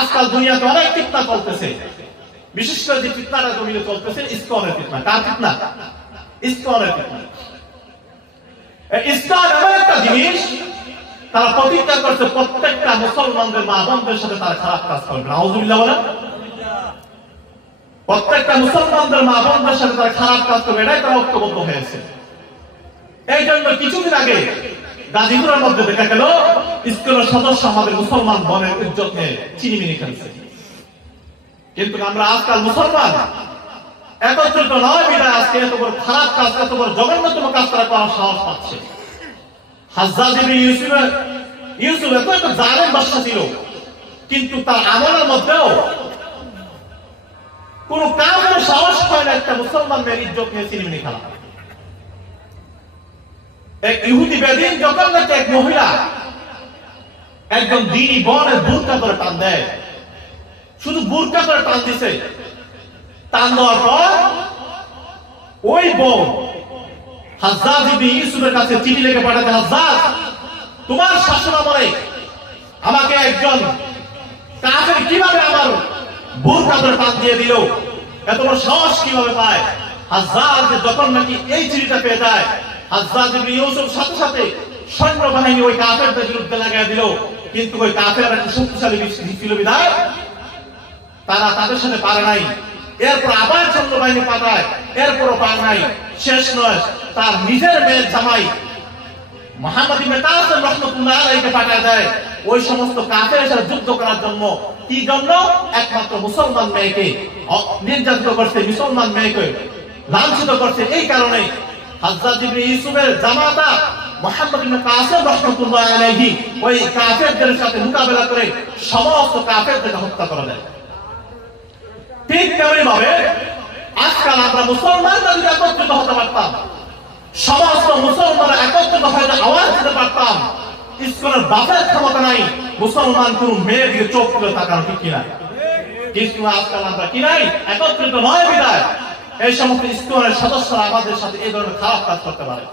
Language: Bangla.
আজকাল দুনিয়াতে অনেক ফিতনা চলতেছে, বিশেষ করে যে ফিতনাটা জমিনে চলতেছে ইসকনের ফিতনা। কার ফিতনা? ইসকনের ফিতনা। ইসকন এমন একটা জিনিস, তারা প্রতিজ্ঞা করছে প্রত্যেকটা মুসলমানদের মা বোনদের সাথে তারা খারাপ কাজ করবে। নাউজুবিল্লাহ বলেন। প্রত্যেকটা মুসলমানদের মা বোনদের সাথে তারা খারাপ কাজ করবে, এটাই তারা ঐক্যবদ্ধ হয়েছে। এই জন্য কিছুদিন আগে গাজীপুরের মধ্যে দেখা গেল ইসকনের সদস্য আমাদের মুসলমান বোনের ইজ্জত নিয়ে চিনিমিনি খেলছে। কিন্তু আমরা আজকাল মুসলমান একত্রিত নয় বিধায় আজকে এত বড় খারাপ কাজ, এত বড় জঘন্যতম কাজ তারা করার সাহস পাচ্ছে। হাজ্জাজ ইবনে ইউসুফ এত একটা জালেম বাদশা ছিল, কিন্তু তার আমলের মধ্যেও কোন কাজের সাহস হয় না একটা মুসলমান মেয়ের ইজ্জত নিয়ে চিনিমিনি খেলা। এক ইহুদি বেদিন যখন নাকি এক মহিলা একজন দিনী বনের বুরকা করে টান দেয়, শুধু বুরকা করে টান দিছে, টান দেওয়ার পর ওই বোন হাজ্জাজ ইবনে ইউসুফের কাছে চিঠি লিখে পাঠাতে, হাজ্জাজ তোমার শাসন আমলে আমাকে একজন কাফের কিভাবে আমার বুরকা করে টান দিয়ে দিল, এত বড় সাহস কিভাবে পায়? হাজ্জাজ যখন নাকি এই চিঠিটা পেয়ে যায়, হাজ্জাজ ইবনে ইউসুফ সাথে সাথে সৈন্যবাহিনী ওই কাফেরদের বিরুদ্ধে লাগাই দিল। কিন্তু ওই কাফেররা একটু শক্তিশালী ছিল বিধায় তারা তাদের সাথে পারে নাই। এরপর আবার সৈন্যবাহিনী পাঠায়, এরপরও পারে নাই। শেষ নয়, তার নিজের মেয়ের জামাই মুহাম্মদ ইবনে কাসিম রাহমাতুল্লাহ আলাইহিকে পাঠায় দেয় ওই সমস্ত কাফেরের সাথে যুদ্ধ করার জন্য। কি জন্য? একমাত্র মুসলমান মেয়েকে নির্যাতিত করছে, মুসলমান মেয়েকে লাঞ্ছিত করছে। এই কারণে হাজ্জাজ ইবনে ইউসুফের জামাতা মুহাম্মদ ইবনে কাসিম রাহমাতুল্লাহ আলাইহি ওই কাফেরদের সাথে মোকাবেলা করে সমস্ত কাফেরদের হত্যা করে দেয়। ঠিক তেমনি ভাবে আজকাল আমরা মুসলমানরা যদি একত্রিত হতে পারতাম, সমস্ত মুসলমানরা একত্রিত হয়ে আওয়াজ দিতে পারতাম, ইসকনের বাপের ক্ষমতা নাই মুসলমান কোন মেয়ের দিকে চোখ তুলে তাকানো, ঠিক কিনা? কিন্তু আজকাল আমরা কি নাই, একত্রিত নয় বিদায় এই সমস্ত ইসকনের সদস্যরা আমাদের সাথে এই ধরনের খারাপ কাজ করতে পারে।